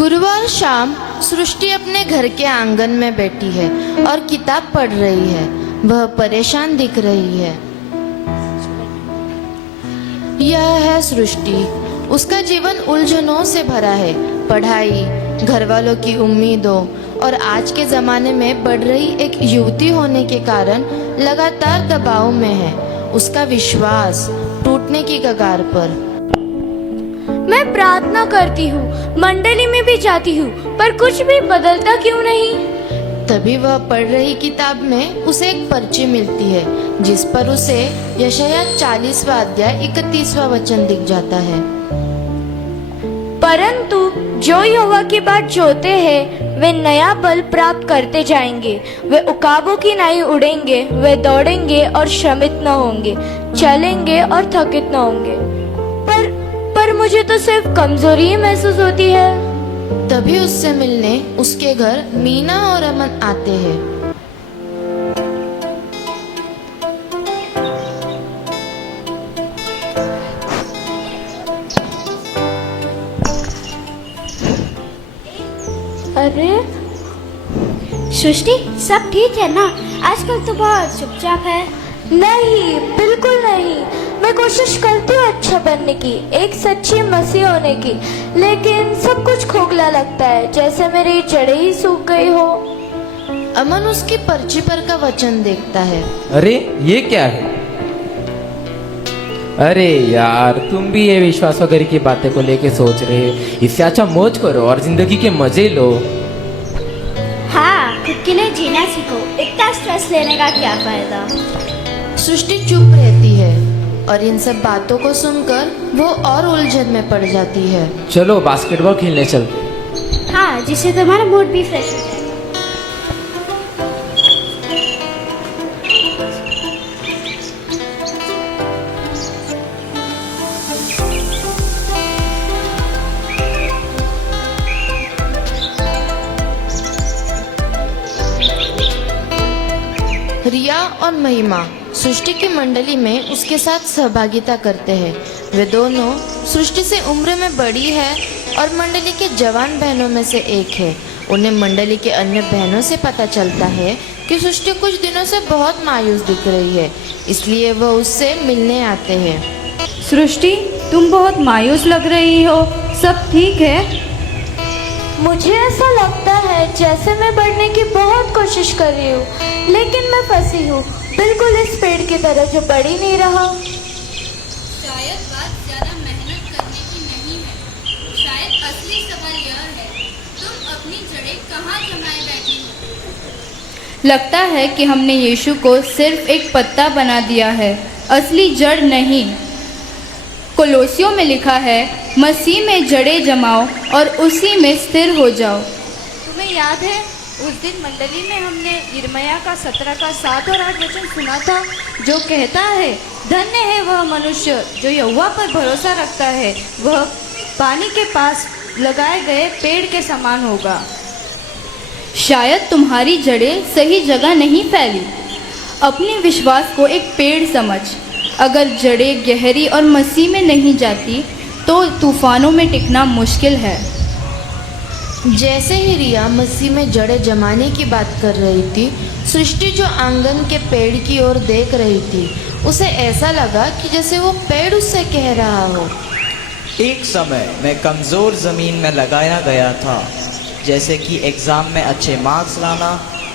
गुरुवार शाम सृष्टि अपने घर के आंगन में बैठी है और किताब पढ़ रही है। वह परेशान दिख रही है। यह है सृष्टि। उसका जीवन उलझनों से भरा है। पढ़ाई, घर वालों की उम्मीदों और आज के ज़माने में बढ़ रही एक युवती होने के कारण लगातार दबाव में है। उसका विश्वास टूटने की कगार पर। मैं प्रार्थना करती हूँ, मंडली में भी जाती हूँ, पर कुछ भी बदलता क्यों नहीं? तभी वह पढ़ रही किताब में उसे एक पर्ची मिलती है जिस पर उसे यशाया 40वां अध्याय 31वां वचन दिख जाता है। परंतु जो यहोवा की बात जोते हैं वे नया बल प्राप्त करते जाएंगे। वे उकाबों की नाई उड़ेंगे, वे दौड़ेंगे और श्रमित न होंगे, चलेंगे और थकित न होंगे। पर मुझे तो सिर्फ कमजोरी ही महसूस होती है। तभी उससे मिलने उसके घर मीना और अमन आते हैं। अरे सृष्टि, सब ठीक है ना? आजकल तो बहुत चुपचाप है। नहीं, बिल्कुल नहीं। मैं कोशिश करती हूँ अच्छा बनने की, एक सच्ची मसीह होने की, लेकिन सब कुछ खोखला लगता है, जैसे मेरी जड़ें ही सूख गई हो। अमन उसकी पर्ची पर का वचन देखता है। अरे ये क्या है? अरे यार, तुम भी ये विश्वास वगैरह की बातें को लेके सोच रहे हो। इससे अच्छा मौज करो और जिंदगी के मजे लो। हाँ, खुद के लिए जीना सीखो। इतना स्ट्रेस लेने का क्या फायदा? सृष्टि चुप रहती है और इन सब बातों को सुनकर वो और उलझन में पड़ जाती है। चलो बास्केटबॉल खेलने चलते। हाँ, जिससे तुम्हारा मूड भी फ्रेश हो जाए। रिया और महिमा सृष्टि की मंडली में उसके साथ सहभागिता करते हैं। वे दोनों सृष्टि से उम्र में बड़ी है और मंडली के जवान बहनों में से एक है। उन्हें मंडली के अन्य बहनों से पता चलता है कि सृष्टि कुछ दिनों से बहुत मायूस दिख रही है, इसलिए वह उससे मिलने आते हैं। सृष्टि, तुम बहुत मायूस लग रही हो, सब ठीक है? मुझे ऐसा लगता है जैसे मैं बढ़ने की बहुत कोशिश कर रही हूँ, लेकिन मैं फंसी हूँ, बिल्कुल इस पेड़ की तरह जो बढ़ ही नहीं रहा। शायद बात ज़्यादा मेहनत करने की नहीं है। शायद असली सवाल यह है, तुम अपनी जड़ें कहाँ जमाए बैठी हो? लगता है कि हमने यीशु को सिर्फ एक पत्ता बना दिया है, असली जड़ नहीं। कोलोसियों में लिखा है, मसीह में जड़ें जमाओ और उसी में स्थिर हो जाओ। तुम्हें याद है उस दिन मंडली में हमने यिर्मयाह का 17 का 7 और 8 वचन सुना था, जो कहता है, धन्य है वह मनुष्य जो यहोवा पर भरोसा रखता है, वह पानी के पास लगाए गए पेड़ के समान होगा। शायद तुम्हारी जड़ें सही जगह नहीं फैली। अपने विश्वास को एक पेड़ समझ। अगर जड़ें गहरी और मसीह में नहीं जाती तो तूफानों में टिकना मुश्किल है। जैसे ही रिया मसीह में जड़ें जमाने की बात कर रही थी, सृष्टि जो आंगन के पेड़ की ओर देख रही थी, उसे ऐसा लगा कि जैसे वो पेड़ उससे कह रहा हो। एक समय मैं कमज़ोर ज़मीन में लगाया गया था, जैसे कि एग्ज़ाम में अच्छे मार्क्स लाना,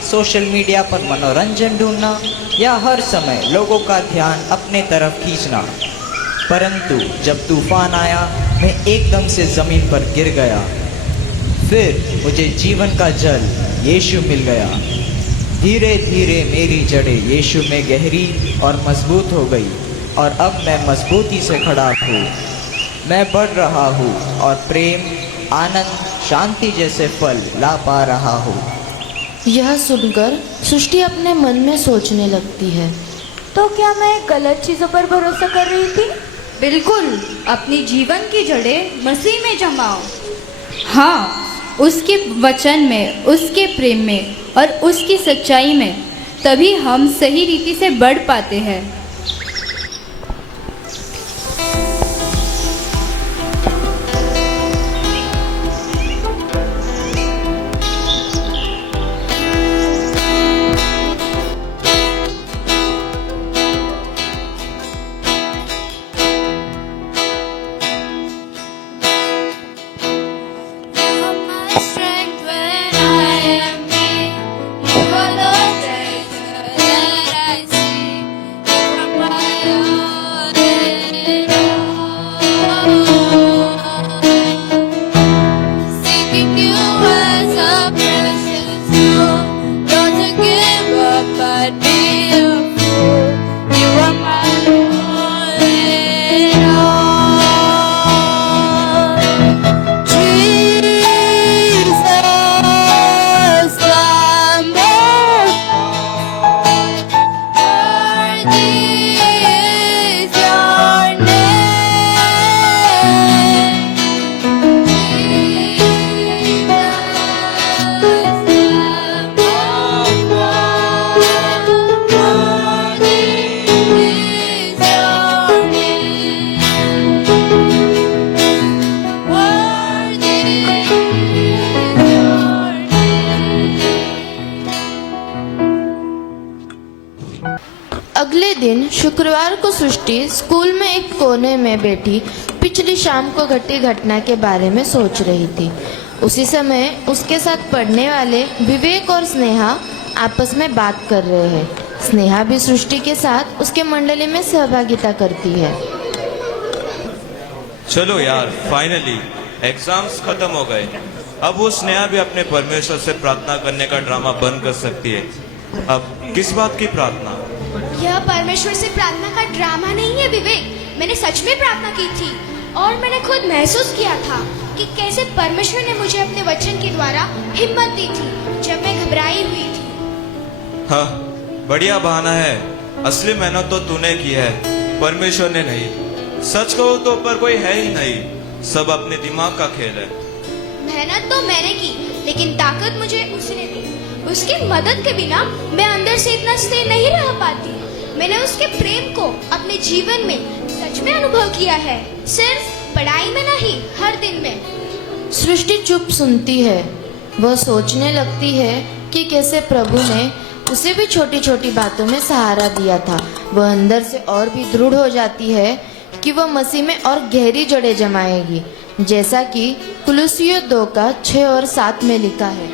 सोशल मीडिया पर मनोरंजन ढूंढना या हर समय लोगों का ध्यान अपने तरफ खींचना। परंतु जब तूफान आया, मैं एकदम से ज़मीन पर गिर गया। फिर मुझे जीवन का जल यीशु मिल गया। धीरे धीरे मेरी जड़ें यीशु में गहरी और मजबूत हो गई और अब मैं मजबूती से खड़ा हूँ। मैं बढ़ रहा हूँ और प्रेम, आनंद, शांति जैसे फल ला पा रहा हूँ। यह सुनकर सृष्टि अपने मन में सोचने लगती है, तो क्या मैं गलत चीज़ों पर भरोसा कर रही थी? बिल्कुल, अपनी जीवन की जड़ें मसीह में जमाओ। हाँ, उसके वचन में, उसके प्रेम में और उसकी सच्चाई में, तभी हम सही रीति से बढ़ पाते हैं। अगले दिन शुक्रवार को सृष्टि स्कूल में एक कोने में बैठी पिछली शाम को घटी घटना के बारे में सोच रही थी। उसी समय उसके साथ पढ़ने वाले विवेक और स्नेहा आपस में बात कर रहे हैं। स्नेहा भी सृष्टि के साथ उसके मंडली में सहभागिता करती है। चलो यार, फाइनली एग्जाम्स खत्म हो गए। अब वो स्नेहा भी अपने परमेश्वर से प्रार्थना करने का ड्रामा बंद कर सकती है। अब किस बात की प्रार्थना? यह परमेश्वर से प्रार्थना का ड्रामा नहीं है विवेक, मैंने सच में प्रार्थना की थी और मैंने खुद महसूस किया था कि कैसे परमेश्वर ने मुझे अपने वचन के द्वारा हिम्मत दी थी जब मैं घबराई हुई थी। हाँ, बढ़िया बहाना है। असली मेहनत तो तूने की है, परमेश्वर ने नहीं। सच कहो तो ऊपर कोई है ही नहीं, सब अपने दिमाग का खेल है। मेहनत तो मैंने की, लेकिन ताकत मुझे उसने दी। उसकी मदद के बिना मैं अंदर से इतना स्थिर नहीं रह पाती। मैंने उसके प्रेम को अपने जीवन में सच में अनुभव किया है, सिर्फ पढ़ाई में नहीं, हर दिन में। सृष्टि चुप सुनती है। वह सोचने लगती है कि कैसे प्रभु ने उसे भी छोटी छोटी बातों में सहारा दिया था। वह अंदर से और भी दृढ़ हो जाती है कि वह मसीह में और गहरी जड़ें जमाएगी, जैसा कि कुलुस्सियों 2:6 और 7 में लिखा है।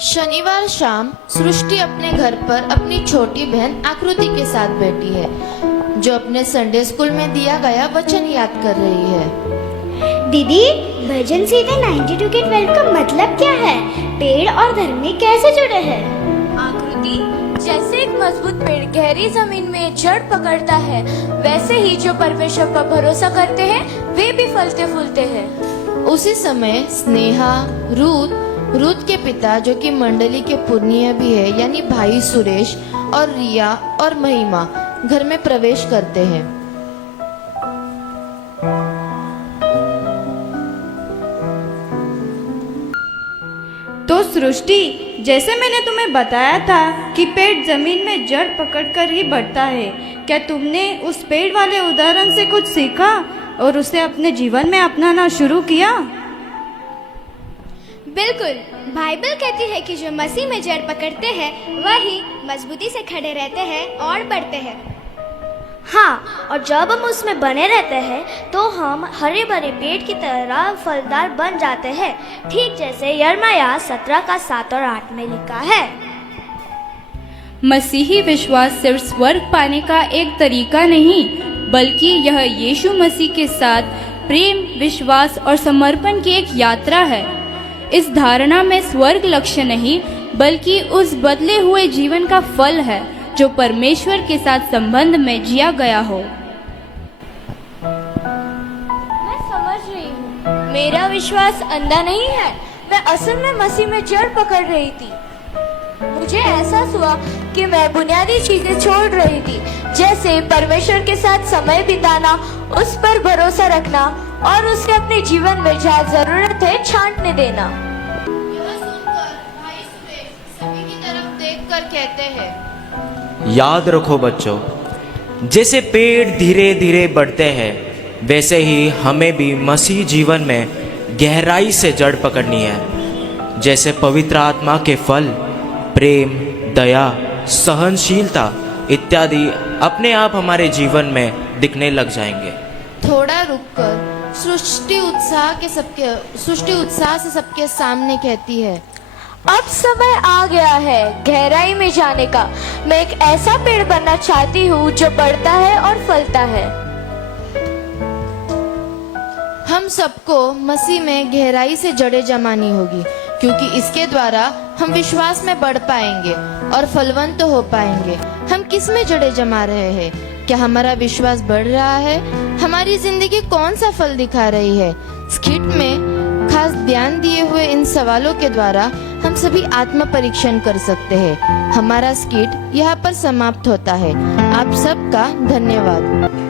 शनिवार शाम सृष्टि अपने घर पर अपनी छोटी बहन आकृति के साथ बैठी है, जो अपने संडे स्कूल में दिया गया वचन याद कर रही है। दीदी, भजन सीधे 92 के 12 का मतलब क्या है? पेड़ और धर्मी कैसे जुड़े हैं? आकृति, जैसे एक मजबूत पेड़ गहरी जमीन में जड़ पकड़ता है, वैसे ही जो परमेश्वर पर भरोसा करते हैं वे भी फलते फूलते हैं। उसी समय स्नेहा, रूथ के पिता जो कि मंडली के पुर्णिया भी है, यानी भाई सुरेश, और रिया और महिमा घर में प्रवेश करते हैं। तो सृष्टि, जैसे मैंने तुम्हें बताया था कि पेड़ जमीन में जड़ पकड़कर ही बढ़ता है, क्या तुमने उस पेड़ वाले उदाहरण से कुछ सीखा और उसे अपने जीवन में अपनाना शुरू किया? बिल्कुल, बाइबल कहती है कि जो मसीह में जड़ पकड़ते हैं वही मजबूती से खड़े रहते हैं और बढ़ते हैं। हाँ, और जब हम उसमें बने रहते हैं तो हम हरे भरे पेड़ की तरह फलदार बन जाते हैं, ठीक जैसे यिर्मयाह 17:7 और 8 में लिखा है। मसीही विश्वास सिर्फ स्वर्ग पाने का एक तरीका नहीं, बल्कि यह यीशु मसीह के साथ प्रेम, विश्वास और समर्पण की एक यात्रा है। इस धारणा में स्वर्ग लक्ष्य नहीं, बल्कि उस बदले हुए जीवन का फल है जो परमेश्वर के साथ संबंध में जिया गया हो। मैं समझ रही हूँ, मेरा विश्वास अंधा नहीं है, मैं असल में मसीह में जड़ पकड़ रही थी। मुझे एहसास हुआ कि मैं बुनियादी चीजें छोड़ रही थी, जैसे परमेश्वर के साथ समय बिताना, उस पर भरोसा रखना और उसे अपने जीवन में जहाँ जरूरत है छांटने देना। कहते हैं। याद रखो बच्चों, जैसे पेड़ धीरे धीरे बढ़ते हैं वैसे ही हमें भी मसीह जीवन में गहराई से जड़ पकड़नी है। जैसे पवित्र आत्मा के फल प्रेम, दया, सहनशीलता इत्यादि अपने आप हमारे जीवन में दिखने लग जाएंगे। थोड़ा रुककर सृष्टि उत्साह से सबके सामने कहती है, अब समय आ गया है गहराई में जाने का। मैं एक ऐसा पेड़ बनना चाहती हूँ जो बढ़ता है और फलता है। हम सबको मसीह में गहराई से जड़ें जमानी होगी, क्योंकि इसके द्वारा हम विश्वास में बढ़ पाएंगे और फलवंत हो पाएंगे। हम किस में जड़ें जमा रहे हैं? क्या हमारा विश्वास बढ़ रहा है? हमारी जिंदगी कौन सा फल दिखा रही है? स्किट में खास ध्यान दिए हुए इन सवालों के द्वारा हम सभी आत्म परीक्षण कर सकते हैं। हमारा स्किट यहाँ पर समाप्त होता है। आप सबका धन्यवाद।